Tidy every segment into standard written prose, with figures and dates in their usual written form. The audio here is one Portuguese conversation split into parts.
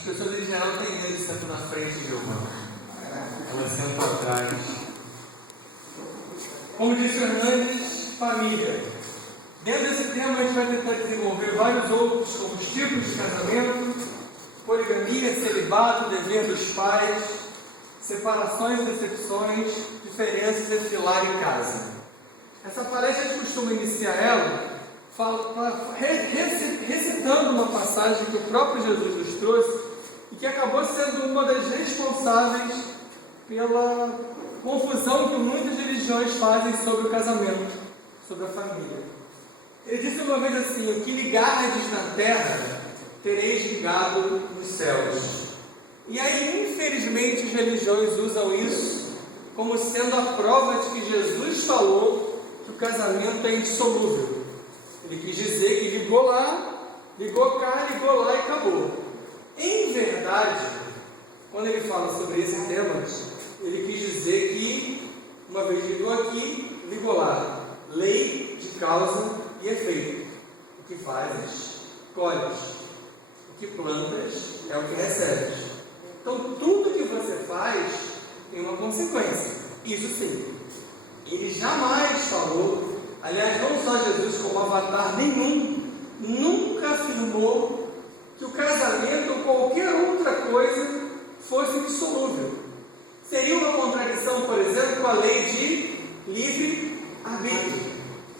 pessoas em geral têm medo de sentar na frente de uma. Elas sentam atrás. Como disse o Hernandes, família. Dentro desse tema a gente vai tentar desenvolver vários outros, como os tipos de casamento, poligamia, celibato, dever dos pais, separações e decepções, diferenças entre lar e casa. Essa palestra a gente costuma iniciar ela recitando uma passagem que o próprio Jesus nos trouxe e que acabou sendo uma das responsáveis pela confusão que muitas religiões fazem sobre o casamento, sobre a família. Ele disse uma vez assim: o que ligardes na terra, tereis ligado nos céus. E aí, infelizmente, as religiões usam isso como sendo a prova de que Jesus falou que o casamento é indissolúvel. Ele quis dizer que ligou lá, ligou cá, ligou lá e acabou. Em verdade, quando ele fala sobre esse tema, ele quis dizer que, uma vez ligou aqui, ligou lá. Lei de causa e efeito. O que fazes, colhes. O que plantas é o que recebes. Então, tudo que você faz tem uma consequência. Isso sim. Ele jamais falou, aliás, não só Jesus como avatar nenhum, nunca afirmou que o casamento ou qualquer outra coisa fosse indissolúvel. Seria uma contradição, por exemplo, com a lei de livre-arbítrio.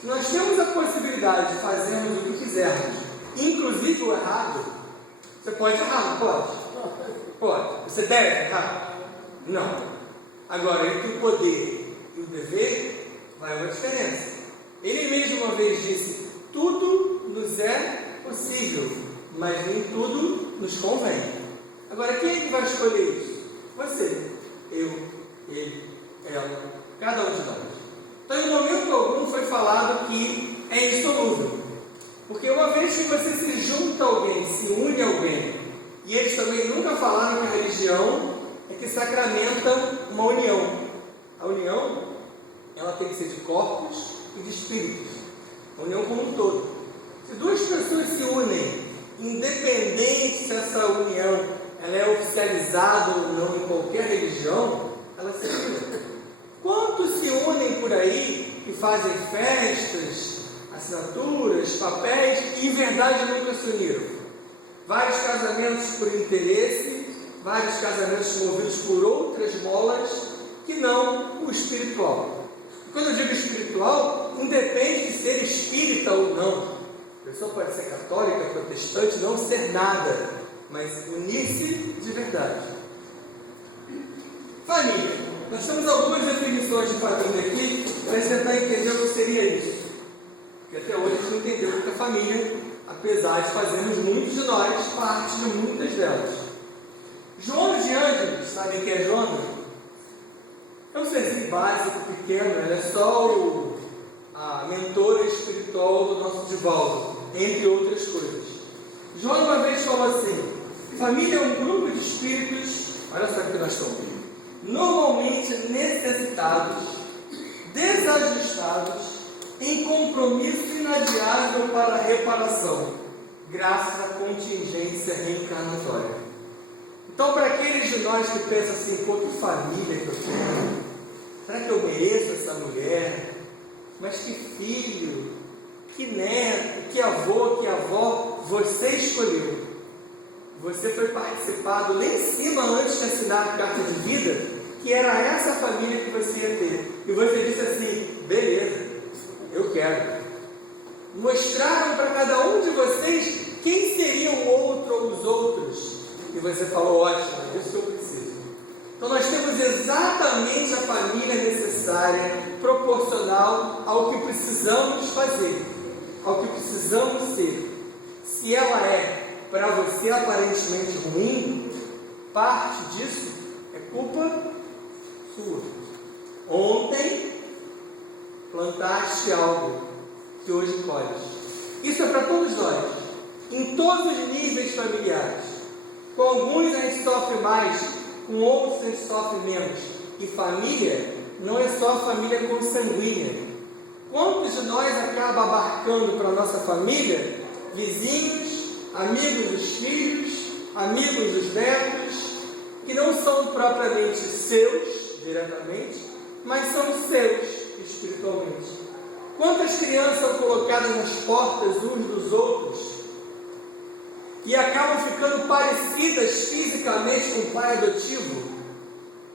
Se nós temos a possibilidade de fazermos o que quisermos, inclusive o errado, você pode errar, não pode? Pode. Você deve errar? Não. Agora, entre o poder e o dever, vai uma diferença. Ele mesmo uma vez disse: tudo nos é possível, mas nem tudo nos convém. Agora, quem é que vai escolher isso? Você, eu, ele, ela, cada um de nós. Então, em momento algum foi falado que é indissolúvel. Porque uma vez que você se junta a alguém, se une a alguém, e eles também nunca falaram que a religião é que sacramenta uma união. A união, ela tem que ser de corpos e de espíritos. A união como um todo. Se duas pessoas se unem, independente se essa união ela é oficializada ou não em qualquer religião, ela se une. Quantos se unem por aí e fazem festas, assinaturas, papéis e em verdade nunca se uniram? Vários casamentos por interesse, vários casamentos movidos por outras bolas que não o espiritual. E quando eu digo espiritual, independe de ser espírita ou não. A pessoa pode ser católica, protestante, não ser nada, mas unir-se de verdade. Família. Nós temos algumas definições de família aqui para tentar entender o que seria isso. Porque até hoje a gente não entendeu o que é família, apesar de fazermos muitos de nós parte de muitas delas. Joana de Ângeles, sabem quem é Joana? É um serzinho básico, pequeno, ela é só a mentora espiritual do nosso Divaldo, entre outras coisas. Joana uma vez falou assim: família é um grupo de espíritos, olha só o que nós estamos vendo, normalmente necessitados, desajustados, em compromisso inadiável para a reparação, graças à contingência reencarnatória. Então, para aqueles de nós que pensam assim: pô, que família que eu tenho, será que eu mereço essa mulher? Mas que filho, que neto, que avô, que avó, você escolheu. Você foi participado lá em cima antes de assinar a carta de vida, que era essa família que você ia ter. E você disse assim: beleza, eu quero. Mostraram para cada um de vocês quem seria o outro ou os outros. E você falou: ótimo, é isso que eu preciso. Então nós temos exatamente a família necessária, proporcional ao que precisamos fazer, ao que precisamos ser. Se ela é para você aparentemente ruim, parte disso é culpa sua. Ontem plantaste algo que hoje colhes. Isso é para todos nós, em todos os níveis familiares. Com alguns a gente sofre mais, com outros a gente sofre menos. E família não é só família consanguínea. Quantos de nós acaba abarcando para a nossa família vizinhos, amigos dos filhos, amigos dos netos, que não são propriamente seus, diretamente, mas são seus espiritualmente. Quantas crianças são colocadas nas portas uns dos outros e acabam ficando parecidas fisicamente com o pai adotivo?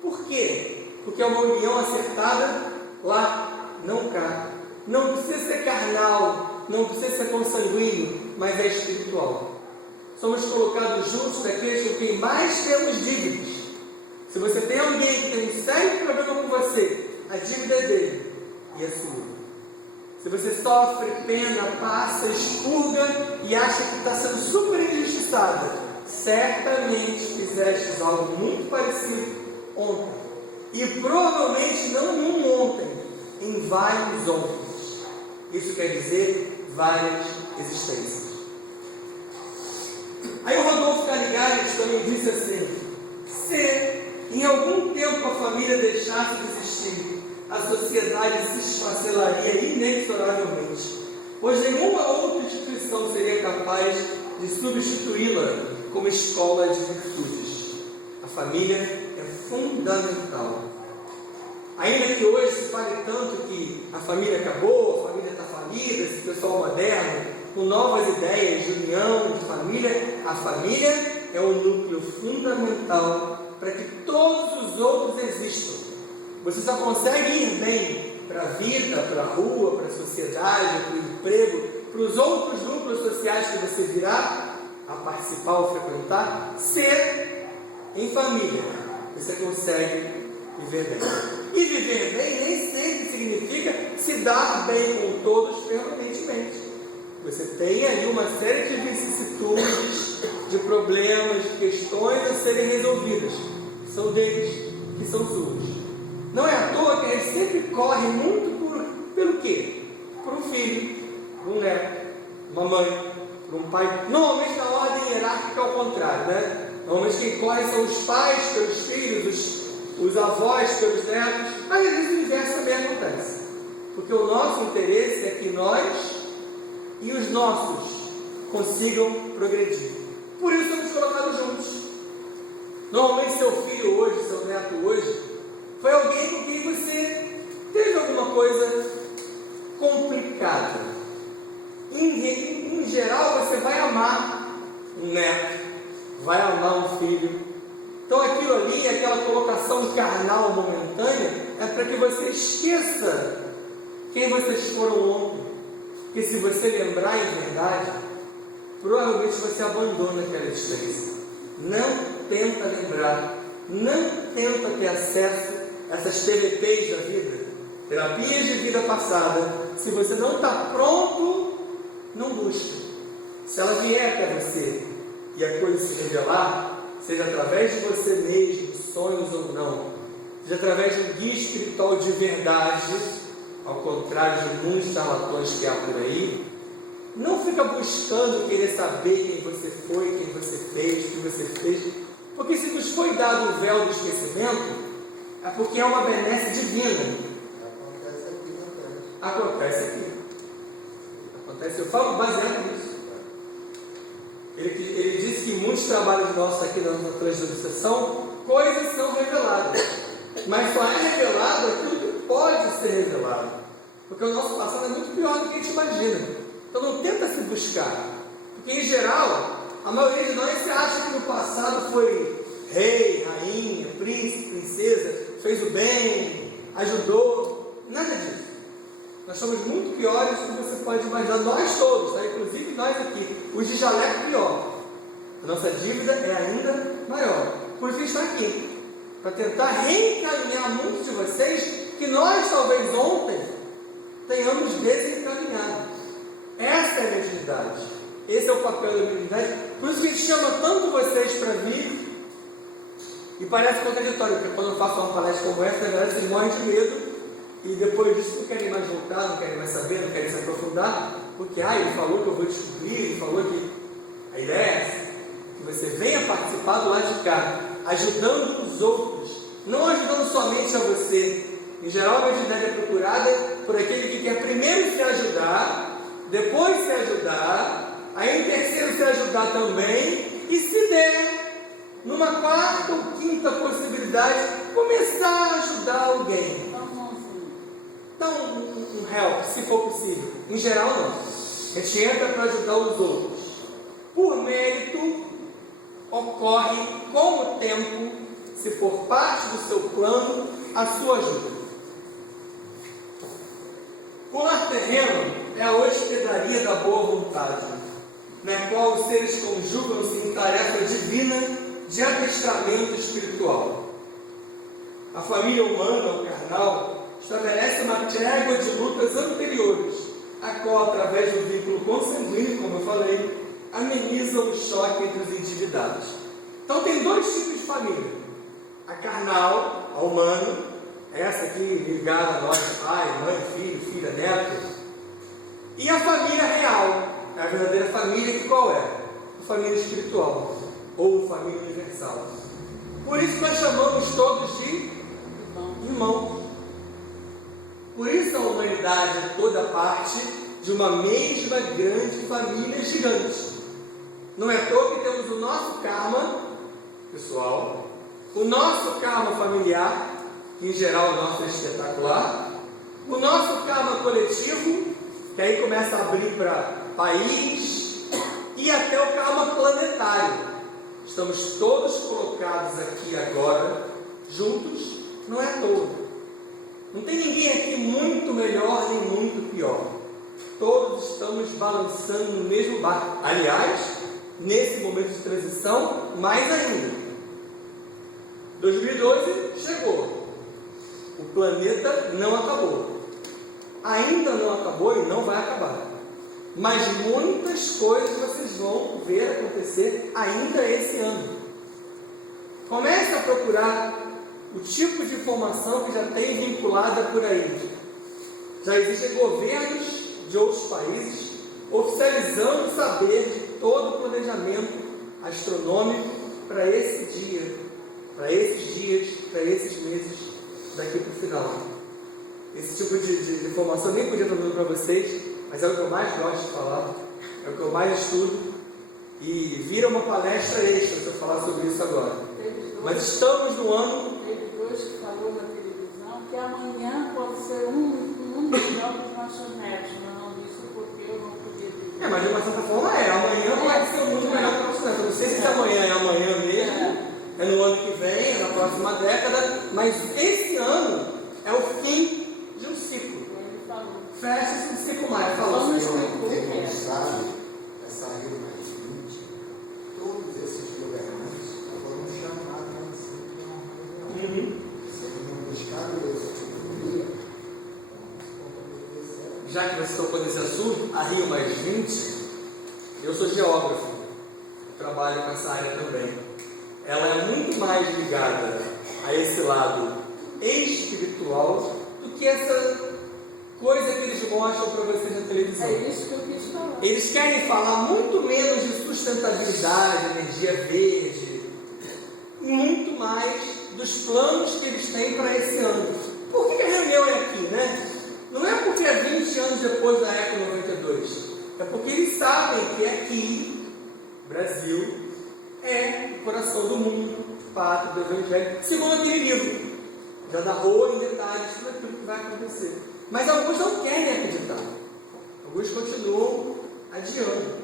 Por quê? Porque é uma união acertada lá, não cá. Não precisa ser carnal, não precisa ser consanguíneo, mas é espiritual. Somos colocados juntos daqueles com quem mais temos dívidas. Se você tem alguém que tem um sério problema com você, a dívida é dele e a sua. Se você sofre, pena, passa, expurga e acha que está sendo super injustiçada, certamente fizeste algo muito parecido ontem. E provavelmente não um ontem, em vários ontem. Isso quer dizer várias existências. Aí o Rodolfo Caligares também disse assim: se em algum tempo a família deixasse de existir, a sociedade se esfacelaria inexoravelmente, pois nenhuma outra instituição seria capaz de substituí-la como escola de virtudes. A família é fundamental. Ainda que hoje se fale tanto que a família acabou, a família está falida, esse pessoal moderno, com novas ideias de união, de família, a família é o núcleo fundamental para que todos os outros existam. Você só consegue ir bem para a vida, para a rua, para a sociedade, para o emprego, para os outros núcleos sociais que você virá a participar ou frequentar, ser em família. Você consegue viver bem. E viver bem nem sempre significa se dar bem com todos permanentemente. Você tem ali uma série de vicissitudes, de problemas, de questões a serem resolvidas. Que são deles, que são suas. Não é à toa que a gente sempre corre muito pelo quê? Por um filho, por um neto, uma mãe, por um pai. Normalmente na ordem hierárquica é ao contrário, né? Normalmente quem corre são os pais pelos filhos, os avós pelos netos. Às vezes o inverso também acontece. Porque o nosso interesse é que nós e os nossos consigam progredir. Por isso somos colocados juntos. Normalmente seu filho hoje, seu neto hoje, foi alguém com quem você teve alguma coisa complicada. Em geral, você vai amar um neto, vai amar um filho. Então aquilo ali, aquela colocação carnal momentânea, é para que você esqueça quem vocês foram ontem. Porque se você lembrar em verdade, provavelmente você abandona aquela existência. Não tenta lembrar, não tenta ter acesso a essas TVPs da vida, terapias de vida passada. Se você não está pronto, não busca. Se ela vier até você e a coisa se revelar, seja através de você mesmo, sonhos ou não, seja através de um guia espiritual de verdade, ao contrário de muitos charlatões que há por aí, não fica buscando querer saber quem você foi, quem você fez, o que você fez, porque se nos foi dado o véu do esquecimento, é porque é uma benesse divina. Acontece aqui. Acontece, eu falo baseado nisso. Ele disse que muitos trabalhos nossos aqui na nossa transobsessão, coisas são reveladas. Mas só é revelado aquilo que pode ser revelado. Porque o nosso passado é muito pior do que a gente imagina. Então não tenta se buscar. Porque em geral, a maioria de nós se acha que no passado foi rei, rainha, príncipe, princesa, fez o bem, ajudou. Nada disso. Nós somos muito piores do que você pode imaginar. Nós todos, tá? Inclusive nós aqui. Os de jaleco pior. A nossa dívida é ainda maior. Por isso a gente está aqui. Para tentar reencaminhar muitos de vocês que nós talvez ontem tenhamos desencaminhado. Essa é a mediunidade. Esse é o papel da mediunidade. Por isso que a gente chama tanto vocês para vir. E parece contraditório, porque quando eu faço uma palestra como essa, na verdade vocês morrem de medo. E depois disso não querem mais voltar, não querem mais saber, não querem se aprofundar. Porque ele falou que eu vou descobrir, ele falou que a ideia é essa. Que você venha participar do lado de cá, ajudando os outros, não ajudando somente a você. Em geral, a mediunidade é procurada por aquele que quer primeiro se ajudar, depois se ajudar, aí em terceiro se ajudar também, E se der, numa quarta ou quinta possibilidade, começar a ajudar alguém. Então, um help, se for possível. Em geral, não. A gente entra para ajudar os outros. Por mérito, ocorre com o tempo, se for parte do seu plano, a sua ajuda. O lar terreno é a hospedaria da boa vontade, na qual os seres conjugam-se em tarefa divina de adestramento espiritual. A família humana ou carnal estabelece uma trégua de lutas anteriores, a qual, através do vínculo consanguíneo, como eu falei, ameniza o choque entre os endividados. Então tem dois tipos de família: a carnal, a humana, essa aqui ligada a nós, pai, mãe, filho, filha, neto, e a família real, a verdadeira família, que qual é? A família espiritual, ou família universal. Por isso nós chamamos todos de irmãos. Por isso a humanidade é toda parte de uma mesma grande família gigante. Não é à toa que temos o nosso karma pessoal, o nosso karma familiar, que em geral o nosso é espetacular, o nosso karma coletivo, que aí começa a abrir para país, e até o karma planetário. Estamos todos colocados aqui agora, juntos, não é à toa. Não tem ninguém aqui muito melhor nem muito pior. Todos estamos balançando no mesmo barco. Aliás, nesse momento de transição, mais ainda. 2012 chegou. O planeta não acabou. Ainda não acabou e não vai acabar. Mas muitas coisas vocês vão ver acontecer ainda esse ano. Comece a procurar o tipo de informação que já tem vinculada por aí. Já existem governos de outros países oficializando o saber de todo o planejamento astronômico para esse dia, para esses dias, para esses meses daqui para o final. Esse tipo de informação eu nem podia estar dando para vocês, mas é o que eu mais gosto de falar, é o que eu mais estudo, e vira uma palestra extra se eu falar sobre isso agora. Mas estamos no ano... Teve dois que falou na televisão que amanhã pode ser um milhão dos nossos netos. Não, isso porque eu não podia dizer. Mas de uma certa forma amanhã pode ser muito melhor para os netos. Eu não sei se amanhã é amanhã mesmo, é no ano que vem, é na próxima década, mas esse ano é o fim de um ciclo. Fecha-se um ciclo mais. Falou, Senhor. Quem sabe, essa Rio Mais 20, todos esses governantes foram chamados assim para uma reunião. Seriam buscados essa economia. Já que você tocou nesse assunto, a Rio Mais 20, eu sou geógrafo, trabalho com essa área também. Ela é muito mais ligada a esse lado espiritual do que essa coisa que eles mostram para vocês na televisão. É isso que eu quis falar. Eles querem falar muito menos de sustentabilidade, energia verde, e muito mais dos planos que eles têm para esse ano. Por que a reunião é aqui, né? Não é porque é 20 anos depois da Eco 92. É porque eles sabem que aqui, Brasil, é o coração do mundo, pátria do Evangelho, segundo aquele livro. Já narrou em detalhes tudo aquilo que vai acontecer. Mas alguns não querem acreditar. Alguns continuam adiando.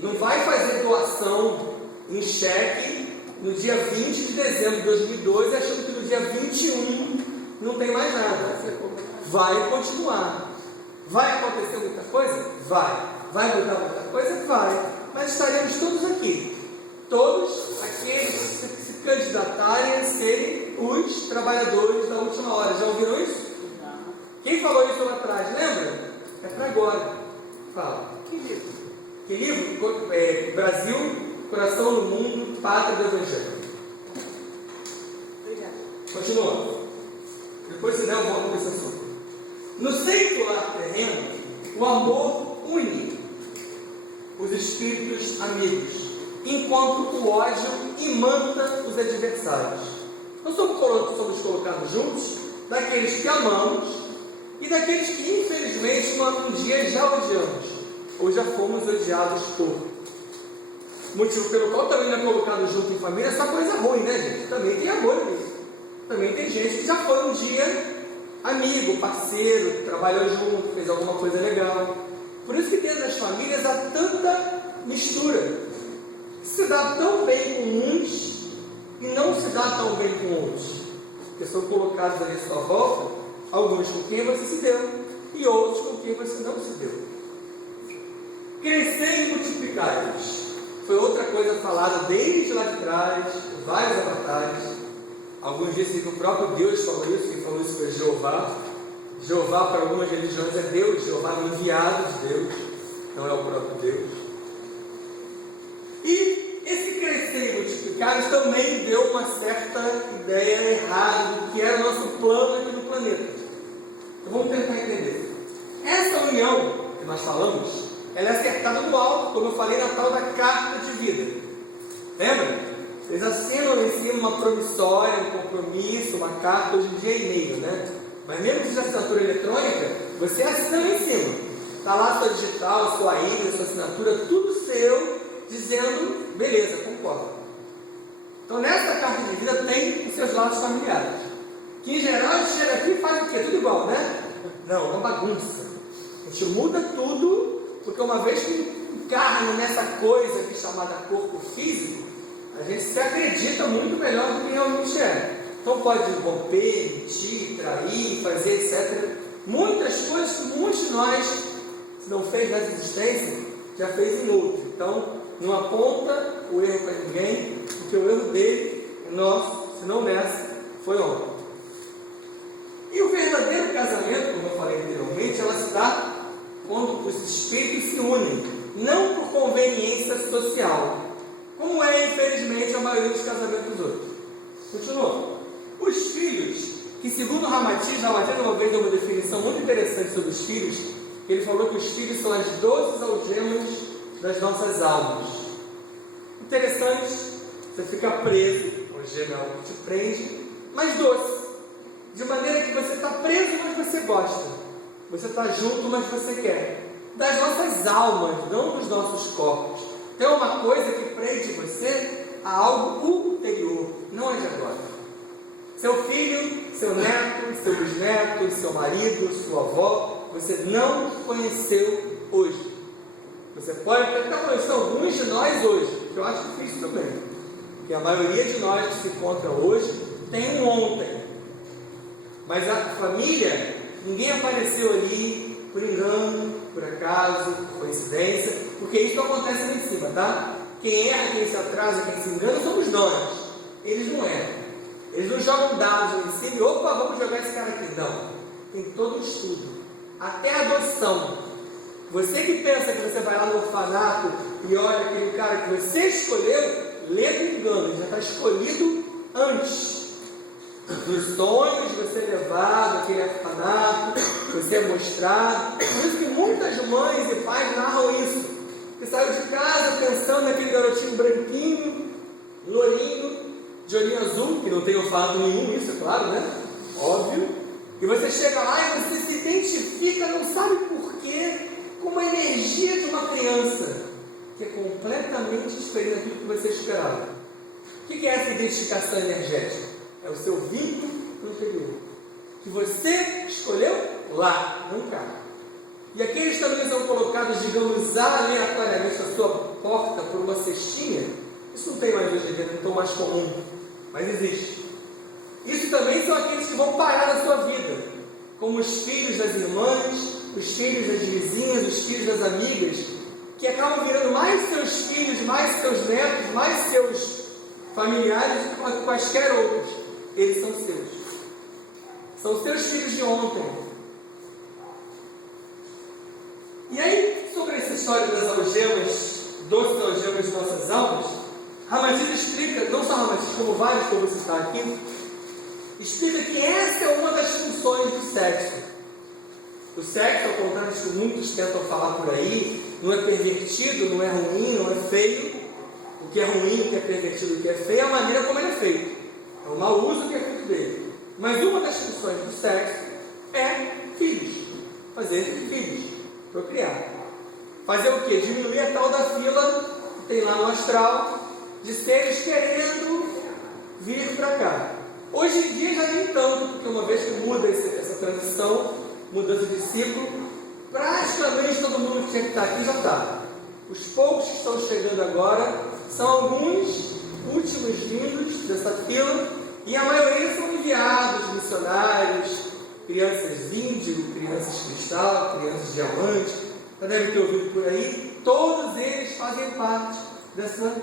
Não vai fazer doação em cheque no dia 20 de dezembro de 2012, achando que no dia 21 não tem mais nada. Vai continuar. Vai acontecer muita coisa? Vai. Vai mudar muita coisa? Vai. Mas estaremos todos aqui. Todos aqueles que se candidatarem a serem os trabalhadores da última hora. Já ouviram isso? Quem falou isso lá atrás, lembra? É para agora. Fala. Que livro? Que livro? Brasil, Coração do Mundo, Pátria do Evangelho. Obrigada. Continua. Depois, se der, eu volto para esse assunto. No seio do lar terreno, o amor une os espíritos amigos, enquanto o ódio imanta os adversários. Nós somos colocados juntos daqueles que amamos e daqueles que, infelizmente, um dia já odiamos, ou já fomos odiados por. motivo pelo qual também não é colocado junto em família é só coisa ruim, né, gente? Também tem amor nisso. Também tem gente que já foi um dia amigo, parceiro, trabalhou junto, fez alguma coisa legal. Por isso que dentro das famílias há tanta mistura. Se dá tão bem com uns e não se dá tão bem com outros. Porque são colocados ali à sua volta, alguns com quem você se deu e outros com quem você não se deu. Crescer e multiplicar-vos. Foi outra coisa falada desde lá de trás, vários avatares. Alguns dizem que o próprio Deus falou isso, quem falou isso foi Jeová. Jeová para algumas religiões é Deus, Jeová é o enviado de Deus, não é o próprio Deus. E esse crescer e multiplicar também deu uma certa ideia errada do que era o nosso plano aqui no planeta. Então vamos tentar entender. Essa união que nós falamos, ela é acertada no alto, como eu falei na tal da carta de vida. Lembra? Eles assinam em cima uma promissória, um compromisso, uma carta, hoje em dia é e-mail, né? Mas mesmo que seja assinatura eletrônica, você assina em cima. Está lá a sua digital, a sua ilha, a sua assinatura, tudo seu, dizendo, beleza, concordo. Então nessa carta de vida tem os seus lados familiares. Que em geral a gente chega aqui e faz o quê? Tudo igual, né? Não, é uma bagunça. A gente muda tudo, porque uma vez que encarna nessa coisa aqui chamada corpo físico, a gente se acredita muito melhor do que realmente é. Então pode romper, mentir, trair, fazer, etc. Muitas coisas que muitos de nós, se não fez nessa existência, já fez em outro. Então, não aponta o erro para ninguém, porque o erro dele é nosso, se não nessa, foi ontem. E o verdadeiro casamento, como eu falei anteriormente, ela se dá quando os espíritos se unem, não por conveniência social, como é, infelizmente, a maioria dos casamentos hoje. Continua. Os filhos, que segundo Ramatiz uma vez deu uma definição muito interessante sobre os filhos, ele falou que os filhos são as 12 algemas das nossas almas. Interessante, você fica preso, algema é algo que te prende, mas doce, de maneira que você está preso, mas você gosta, você está junto, mas você quer, das nossas almas, não dos nossos corpos. Tem uma coisa que prende você a algo ulterior, não é de agora. Seu filho, seu neto, seu bisneto, seu marido, sua avó, você não conheceu hoje. Você pode até conhecer alguns de nós hoje, que eu acho difícil também, porque a maioria de nós que se encontra hoje tem um ontem. Mas a família, ninguém apareceu ali por engano, por acaso, por coincidência, porque isso não acontece lá em cima, tá? Quem erra, quem se atrasa, quem se engana somos nós. Eles não erram. Eles não jogam dados lá em cima e, opa, vamos jogar esse cara aqui. Não. Tem todo um estudo. Até a adoção. Você que pensa que você vai lá no orfanato e olha aquele cara que você escolheu, lê do engano, ele já está escolhido antes. Dos sonhos de você levado aquele orfanato, você é mostrado. Por isso que muitas mães e pais narram isso. Que saiu de casa pensando naquele garotinho branquinho, lourinho, de olhinho azul, que não tem orfanato nenhum, isso é claro, né? Óbvio. E você chega lá e você se identifica, não sabe porquê, com uma energia de uma criança, que é completamente diferente daquilo que você esperava. O que é essa identificação energética? É o seu vínculo anterior, que você escolheu lá, não cá. E aqueles também são colocados, digamos, aleatoriamente na sua porta por uma cestinha. Isso não tem mais hoje em dia, não é tão mais comum, mas existe. Isso também são aqueles que vão parar na sua vida, como os filhos das irmãs, os filhos das vizinhas, os filhos das amigas, que acabam virando mais seus filhos, mais seus netos, mais seus familiares do que quaisquer outros. Eles são seus. São os seus filhos de ontem. E aí, sobre essa história das algemas, 12 algemas de nossas almas, Ramatiz explica, não só Ramatiz, como vários que eu vou citar aqui, explica que essa é uma das funções do sexo. O sexo, ao contrário do que muitos tentam falar por aí, não é pervertido, não é ruim, não é feio. O que é ruim, o que é pervertido, o que é feio, é a maneira como ele é feito. É o mau uso que é feito dele. Mas uma das funções do sexo é filhos. Fazer filhos. Procriar. Fazer o quê? Diminuir a tal da fila que tem lá no astral, de seres querendo vir para cá. Hoje em dia já nem tanto, porque uma vez que muda essa transição, mudança de ciclo, praticamente todo mundo que tinha que estar aqui já está. Os poucos que estão chegando agora são alguns últimos vindos dessa fila, e a maioria são enviados, missionários, crianças índigo, crianças cristal, crianças diamante, já devem ter ouvido por aí. Todos eles fazem parte dessa